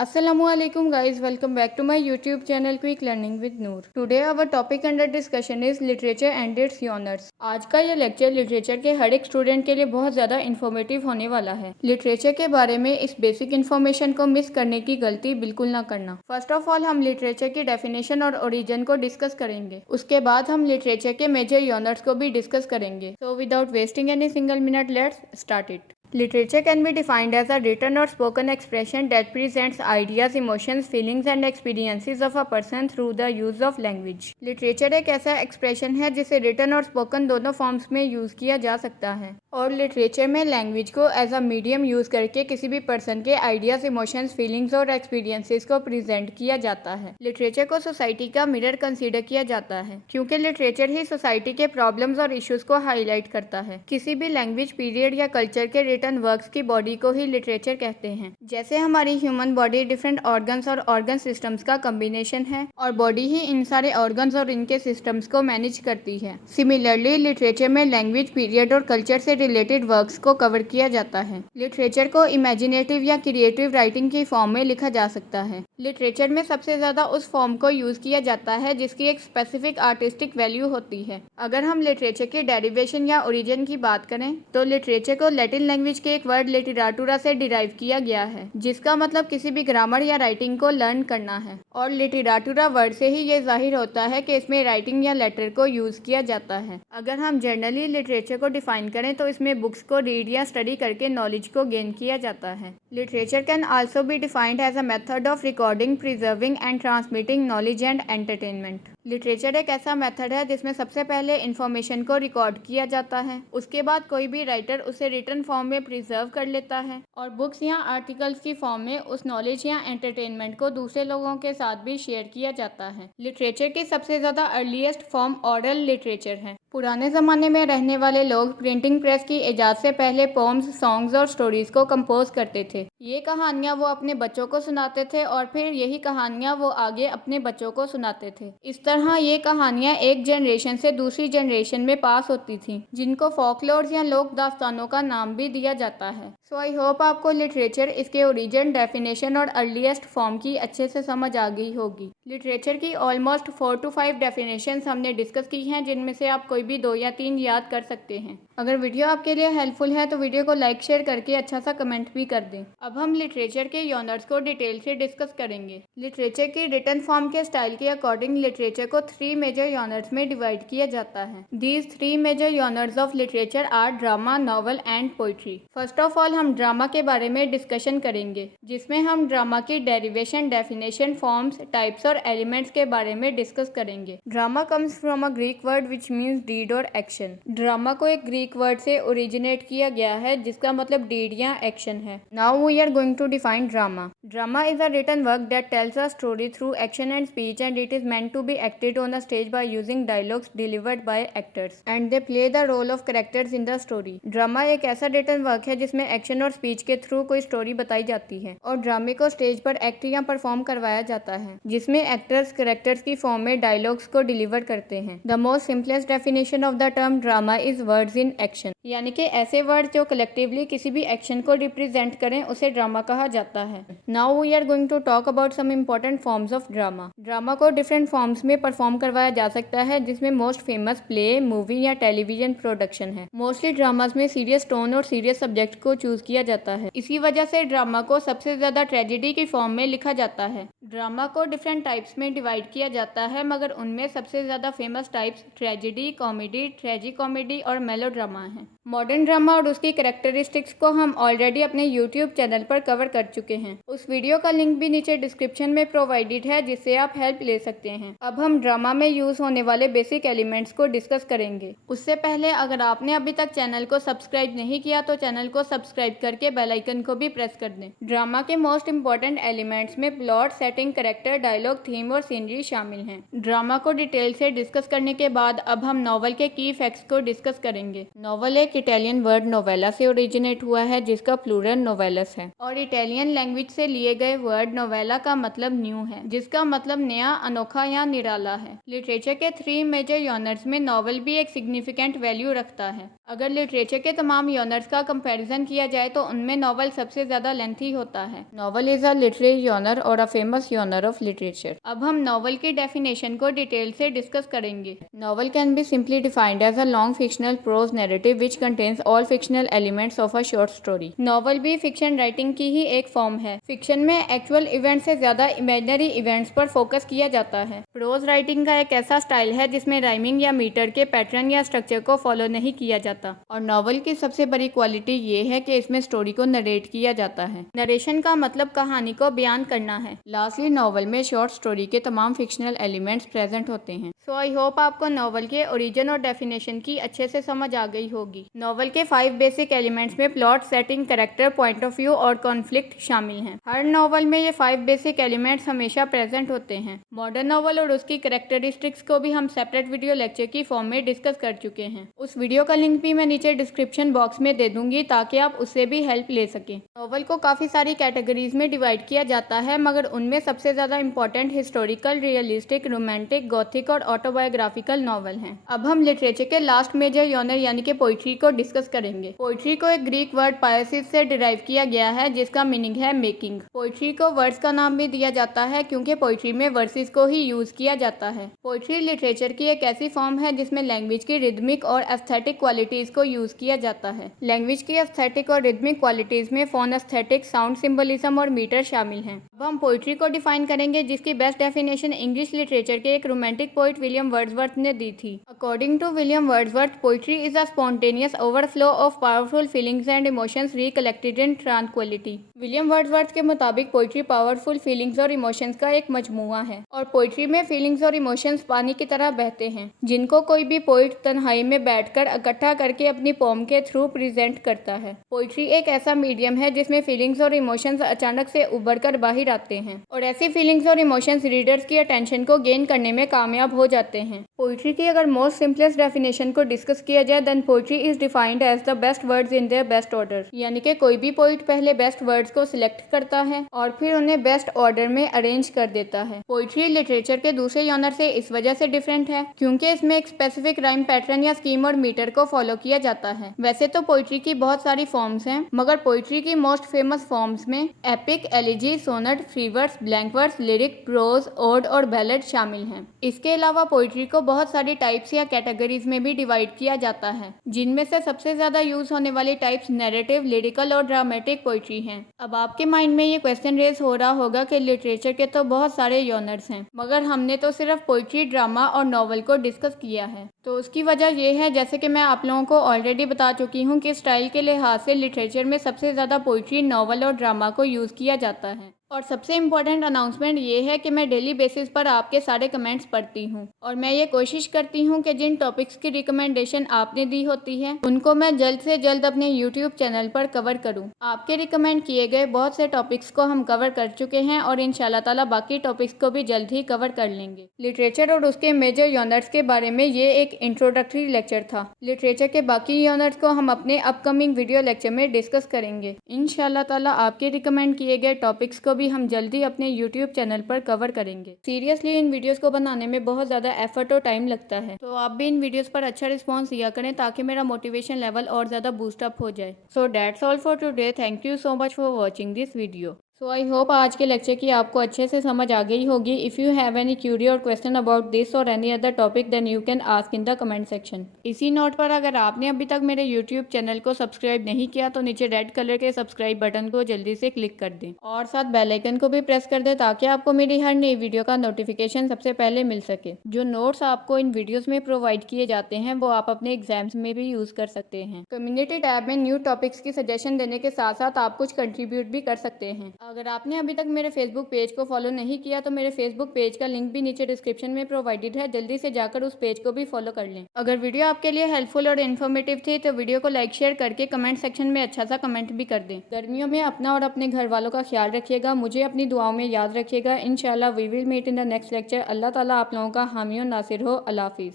Assalamualaikum guys, welcome back to my YouTube channel Quick Learning with Noor. Today our topic under discussion is literature and its genres. आज का ये lecture literature के हर एक student के लिए बहुत ज़्यादा इन्फॉर्मेटिव होने वाला है। लिटरेचर के बारे में इस बेसिक इन्फॉर्मेशन को मिस करने की गलती बिल्कुल ना करना। फर्स्ट ऑफ ऑल हम लिटरेचर की डेफिनेशन और ओरिजिन को डिस्कस करेंगे। उसके बाद हम लिटरेचर के मेजर जॉनर्स को भी डिस्कस करेंगे। So without wasting any single minute, let's start it. Literature can be defined as a written or spoken expression that presents ideas, emotions, feelings and experiences of a person through the use of language. Literature एक ऐसा expression है जिसे written और spoken दोनों forms में use किया जा सकता है और लिटरेचर में लैंग्वेज को एज अ मीडियम यूज़ करके किसी भी पर्सन के आइडियाज़, इमोशंस, फीलिंग्स और एक्सपीरियंसेस को प्रेजेंट किया जाता है। लिटरेचर को सोसाइटी का मिरर कंसीडर किया जाता है क्योंकि लिटरेचर ही सोसाइटी के प्रॉब्लम्स और इश्यूज को हाईलाइट करता है। किसी भी लैंग्वेज, पीरियड या कल्चर के रिटन वर्क्स की बॉडी को ही लिटरेचर कहते हैं। जैसे हमारी ह्यूमन बॉडी डिफरेंट ऑर्गन्स और ऑर्गन सिस्टम्स का कॉम्बिनेशन है और बॉडी ही इन सारे ऑर्गन्स और इनके सिस्टम्स को मैनेज करती है। सिमिलरली लिटरेचर में लैंग्वेज, पीरियड और कल्चर से रिलेटेड वर्क्स को कवर किया जाता है। लिटरेचर को इमेजिनेटिव या क्रिएटिव राइटिंग की फॉर्म में लिखा जा सकता है। लिटरेचर में सबसे ज़्यादा उस फॉर्म को यूज़ किया जाता है जिसकी एक स्पेसिफिक आर्टिस्टिक वैल्यू होती है। अगर हम लिटरेचर के डेरिवेशन या ओरिजिन की बात करें तो लिटरेचर को लैटिन लैंग्वेज के एक वर्ड लिटरेटुरा से डिराइव किया गया है जिसका मतलब किसी भी ग्रामर या राइटिंग को लर्न करना है और लिटरेटुरा वर्ड से ही ये जाहिर होता है कि इसमें राइटिंग या लेटर को यूज़ किया जाता है। अगर हम जनरली लिटरेचर को डिफाइन करें तो इसमें बुक्स को रीड या स्टडी करके नॉलेज को गेन किया जाता है। Literature can also be defined as a method of recording, preserving and transmitting knowledge and entertainment. Literature एक ऐसा मेथड है जिसमें सबसे पहले इन्फॉर्मेशन को रिकॉर्ड किया जाता है, उसके बाद कोई भी राइटर उसे रिटन फॉर्म में प्रिजर्व कर लेता है और बुक्स या आर्टिकल्स की फॉर्म में उस नॉलेज या एंटरटेनमेंट को दूसरे लोगों के साथ भी शेयर किया जाता है। लिटरेचर की सबसे ज़्यादा अर्लीस्ट फॉर्म ऑरल लिटरेचर है। पुराने ज़माने में रहने वाले लोग प्रिंटिंग प्रेस की इजाज़त से पहले पोम्स, सॉन्ग्स और स्टोरीज़ को कंपोज करते थे। ये कहानियाँ वो अपने बच्चों को सुनाते थे और फिर यही कहानियाँ वो आगे अपने बच्चों को सुनाते थे। इस तरह ये कहानियाँ एक जनरेशन से दूसरी जनरेशन में पास होती थी, जिनको फोकलोर्स या लोक दास्तानों का नाम भी दिया जाता है। सो आई होप आपको लिटरेचर, इसके ओरिजिन, डेफिनेशन और अर्लीस्ट फॉर्म की अच्छे से समझ आ गई होगी। लिटरेचर की ऑलमोस्ट 4 to 5 डेफिनेशंस हमने डिस्कस की हैं, जिनमें से आप कोई भी 2 या 3 याद कर सकते हैं। अगर वीडियो आपके लिए हेल्पफुल है तो वीडियो को लाइक, शेयर करके अच्छा सा कमेंट भी कर दें। अब हम लिटरेचर के जॉनर्स को डिटेल से डिस्कस करेंगे। लिटरेचर की रिटन फॉर्म के स्टाइल के अकॉर्डिंग लिटरेचर को 3 मेजर जॉनर्स में डिवाइड किया जाता है। These 3 major genres of literature are drama, novel and poetry. First of all हम ड्रामा के बारे में डिस्कशन करेंगे, जिसमें हम ड्रामा की डेरिवेशन, डेफिनेशन, फॉर्म्स, टाइप्स और एलिमेंट्स के बारे में डिस्कस करेंगे। Drama comes from a Greek word which means deed और एक्शन। ड्रामा को एक ग्रीक वर्ड से ओरिजिनेट किया गया है जिसका मतलब डीड या एक्शन है। Now we are going to define drama. Drama is a written work that tells a story through action and speech and it is meant to be acted on a stage by using dialogues delivered by actors and they play the role of characters in the story. Drama एक ऐसा written work है जिसमें action और speech के through कोई story बताई जाती है और ड्रामे को स्टेज पर एक्ट या परफॉर्म करवाया जाता है, जिसमें एक्टर्स कैरेक्टर्स की फॉर्म में डायलॉग्स को डिलीवर करते हैं। The most simplest definition of the term drama is words in action, यानी कि ऐसे वर्ड जो कलेक्टिवली किसी भी एक्शन को रिप्रेजेंट करें उसे ड्रामा कहा जाता है। Now we are going to talk about some important forms of drama. Drama को डिफरेंट फॉर्म्स में परफॉर्म करवाया जा सकता है, जिसमें मोस्ट फेमस प्ले, मूवी या टेलीविजन प्रोडक्शन है। मोस्टली ड्रामास में सीरियस टोन और सीरियस सब्जेक्ट को चूज किया जाता है। इसी वजह से ड्रामा को सबसे ज्यादा ट्रेजेडी की फॉर्म में लिखा जाता है। ड्रामा को डिफरेंट टाइप्स में डिवाइड किया जाता है, मगर उनमें सबसे ज्यादा famous types tragedy, comedy, ट्रेजी comedy और मेलोड्रामा है। मॉडर्न ड्रामा और उसकी कैरेक्टरिस्टिक्स को हम ऑलरेडी अपने यूट्यूब चैनल पर कवर कर चुके हैं। उस वीडियो का लिंक भी नीचे डिस्क्रिप्शन में प्रोवाइडेड है, जिससे आप हेल्प ले सकते हैं। अब हम ड्रामा में यूज होने वाले बेसिक एलिमेंट्स को डिस्कस करेंगे। उससे पहले अगर आपने अभी तक चैनल को सब्सक्राइब नहीं किया तो चैनल को सब्सक्राइब करके बेल आइकन को भी प्रेस कर दें। ड्रामा के मोस्ट इंपॉर्टेंट एलिमेंट्स में plot, setting, character, dialogue, theme और सीनरी शामिल हैं। ड्रामा को डिटेल से डिस्कस करने के बाद अब हम नॉवल के की फैक्ट्स को डिस्कस करेंगे। नॉवल एक इटालियन वर्ड नोवेला से ओरिजिनेट हुआ है, जिसका प्लूरल नोवेलस है और इटालियन लैंग्वेज से लिए गए वर्ड नोवेला का मतलब न्यू है, जिसका मतलब नया, अनोखा या निराला है। लिटरेचर के 3 मेजर जॉनर्स में नॉवल भी एक सिग्निफिकेंट वैल्यू रखता है। अगर लिटरेचर के तमाम जॉनर्स का कंपैरिजन किया जाए तो उनमें नॉवल सबसे ज़्यादा लेंथी होता है। Novel is a literary genre और a famous genre of literature. अब हम नॉवल की डेफिनेशन को डिटेल से डिस्कस करेंगे। Novel can be simply defined as a long fictional prose narrative which contains all fictional elements of a short story. Novel भी fiction writing की ही एक फॉर्म है। फिक्शन में एक्चुअल इवेंट से ज़्यादा इमेजिनरी इवेंट्स पर फोकस किया जाता है। प्रोज राइटिंग का एक ऐसा स्टाइल है जिसमें राइमिंग या मीटर के पैटर्न या स्ट्रक्चर को फॉलो नहीं किया जाता। और नॉवल की सबसे बड़ी क्वालिटी ये है कि इसमें स्टोरी को नरेट किया जाता है। नरेशन का मतलब कहानी को बयान करना है। लास्टली नॉवल में शॉर्ट स्टोरी के तमाम फिक्शनल एलिमेंट्स प्रेजेंट होते हैं। सो आई होप आपको नॉवल के ओरिजिन और डेफिनेशन की अच्छे से समझ आ गई होगी। नॉवल के 5 बेसिक एलिमेंट्स में plot, setting, character, point of view और कॉन्फ्लिक्ट शामिल हैं। हर नॉवल में ये 5 बेसिक एलिमेंट्स हमेशा प्रेजेंट होते हैं। मॉडर्न नॉवल और उसकी कैरेक्टरिस्टिक्स को भी हम सेपरेट वीडियो लेक्चर की फॉर्म में डिस्कस कर चुके हैं। उस वीडियो का लिंक भी मैं नीचे डिस्क्रिप्शन बॉक्स में दे दूंगी ताकि आप उससे भी हेल्प ले सकें। नॉवल को काफ़ी सारी कैटेगरीज में डिवाइड किया जाता है, मगर उनमें सबसे ज़्यादा important historical, realistic, romantic, Gothic और ऑटोबायोग्राफिकल नॉवल हैं। अब हम लिटरेचर के लास्ट मेजर जॉनर यानी कि पोइट्री को डिस्कस करेंगे। पोइट्री को एक ग्रीक वर्ड पायसिस से डिराइव किया गया है जिसका मीनिंग है मेकिंग। पोइट्री को वर्ड्स का नाम भी दिया जाता है क्योंकि पोइट्री में वर्सेस को ही यूज किया जाता है। पोइट्री लिटरेचर की एक ऐसी फॉर्म है जिसमें लैंग्वेज की रिदमिक और एस्थेटिक क्वालिटीज को यूज किया जाता है। लैंग्वेज की एस्थेटिक और रिदमिक क्वालिटीज में फोन एस्थेटिक, साउंड सिंबलिज्म और मीटर शामिल हैं। अब हम पोइट्री को डिफाइन करेंगे जिसकी बेस्ट डेफिनेशन इंग्लिश लिटरेचर के एक रोमांटिक पोइट विलियम वर्ड्सवर्थ ने दी थी। According to William Wordsworth, poetry is a spontaneous overflow of powerful feelings and emotions recollected in tranquillity. William Wordsworth के मुताबिक पोइट्री पावरफुल फीलिंग्स और इमोशंस का एक मजमूआ है और पोइट्री में फीलिंग्स और इमोशंस पानी की तरह बहते हैं जिनको कोई भी पोइट तन्हाई में बैठकर इकट्ठा करके अपनी पोम के थ्रू प्रेजेंट करता है। पोइट्री एक ऐसा मीडियम है जिसमें फीलिंग्स और इमोशंस अचानक से उभर कर बाहर आते हैं और ऐसी फीलिंग्स और इमोशंस रीडर्स की अटेंशन को गेन करने में कामयाब हो जाते हैं। पोइट्री की अगर मोस्ट सिंपलेस्ट डेफिनेशन को डिस्कस किया जाए then poetry is defined as the best words in their best order, यानी कि कोई भी पोइट पहले बेस्ट वर्ड्स को सिलेक्ट करता है और फिर उन्हें बेस्ट ऑर्डर में अरेंज कर देता है। पोइट्री लिटरेचर के दूसरे जॉनर से इस वजह से डिफरेंट है क्योंकि इसमें एक स्पेसिफिक राइम पैटर्न या स्कीम और मीटर को फॉलो किया जाता है। वैसे तो पोइट्री की बहुत सारी फॉर्म्स हैं, मगर पोइट्री की मोस्ट फेमस फॉर्म्स में epic, elegy, sonnet, free verse, blank verse, lyric, prose, ode और बैलेड शामिल हैं। इसके अलावा पोइट्री को बहुत सारी टाइप्स या कैटेगरीज में भी डिवाइड किया जाता है, जिनमें से सबसे ज्यादा यूज होने वाली टाइप्स नैरेटिव, लिरिकल और ड्रामेटिक पोइट्री हैं। अब आपके माइंड में ये क्वेश्चन रेज हो रहा होगा कि लिटरेचर के तो बहुत सारे जॉनर्स हैं, मगर हमने तो सिर्फ पोइट्री, ड्रामा और नॉवल को डिस्कस किया है। तो उसकी वजह यह है, जैसे कि मैं आप लोगों को ऑलरेडी बता चुकी हूँ कि स्टाइल के लिहाज से लिटरेचर में सबसे ज़्यादा पोइट्री, नॉवल और ड्रामा को यूज़ किया जाता है। और सबसे इम्पॉर्टेंट अनाउंसमेंट ये है कि मैं डेली बेसिस पर आपके सारे कमेंट्स पढ़ती हूँ और मैं ये कोशिश करती हूँ कि जिन टॉपिक्स की रिकमेंडेशन आपने दी होती है उनको मैं जल्द से जल्द अपने यूट्यूब चैनल पर कवर करूँ। आपके रिकमेंड किए गए बहुत से टॉपिक्स को हम कवर कर चुके हैं और इंशाल्लाह ताला बाकी टॉपिक्स को भी जल्द ही कवर कर लेंगे। लिटरेचर और उसके मेजर जॉनर्स के बारे में ये एक इंट्रोडक्टरी लेक्चर था। लिटरेचर के बाकी जॉनर्स को हम अपने अपकमिंग वीडियो लेक्चर में डिस्कस करेंगे। इंशाल्लाह ताला आपके रिकमेंड किए गए टॉपिक्स को भी हम जल्दी अपने YouTube चैनल पर कवर करेंगे। सीरियसली इन वीडियोस को बनाने में बहुत ज़्यादा एफर्ट और टाइम लगता है, तो आप भी इन वीडियोस पर अच्छा रिस्पांस दिया करें ताकि मेरा मोटिवेशन लेवल और ज़्यादा बूस्ट अप हो जाए। So that's all for today. Thank you so much for watching this video. So I hope आज के लेक्चर की आपको अच्छे से समझ आ गई होगी। If you have any query और क्वेश्चन अबाउट दिस और any other topic then you can ask in the comment section. इसी नोट पर अगर आपने अभी तक मेरे यूट्यूब चैनल को सब्सक्राइब नहीं किया तो नीचे रेड कलर के सब्सक्राइब बटन को जल्दी से क्लिक कर दें और साथ बेल आइकन को भी प्रेस कर दें ताकि आपको मेरी हर नई वीडियो का नोटिफिकेशन सबसे पहले मिल सके। जो नोट्स आपको इन वीडियोस में प्रोवाइड किए जाते हैं वो आप अपने एग्जाम्स में भी यूज़ कर सकते हैं। कम्युनिटी टैब में न्यू टॉपिक्स की सजेशन देने के साथ साथ आप कुछ कंट्रीब्यूट भी कर सकते हैं। अगर आपने अभी तक मेरे फेसबुक पेज को फॉलो नहीं किया तो मेरे फेसबुक पेज का लिंक भी नीचे डिस्क्रिप्शन में प्रोवाइडेड है, जल्दी से जाकर उस पेज को भी फॉलो कर लें। अगर वीडियो आपके लिए हेल्पफुल और इन्फॉर्मेटिव थी तो वीडियो को लाइक शेयर करके कमेंट सेक्शन में अच्छा सा कमेंट भी कर दें। गर्मियों में अपना और अपने घर वालों का ख्याल रखिएगा, मुझे अपनी दुआओं में याद रखिएगा। इंशाल्लाह we will meet in the next lecture. अल्लाह ताला आप लोगों का हामी और नासिर हो। अल्लाह हाफिज़।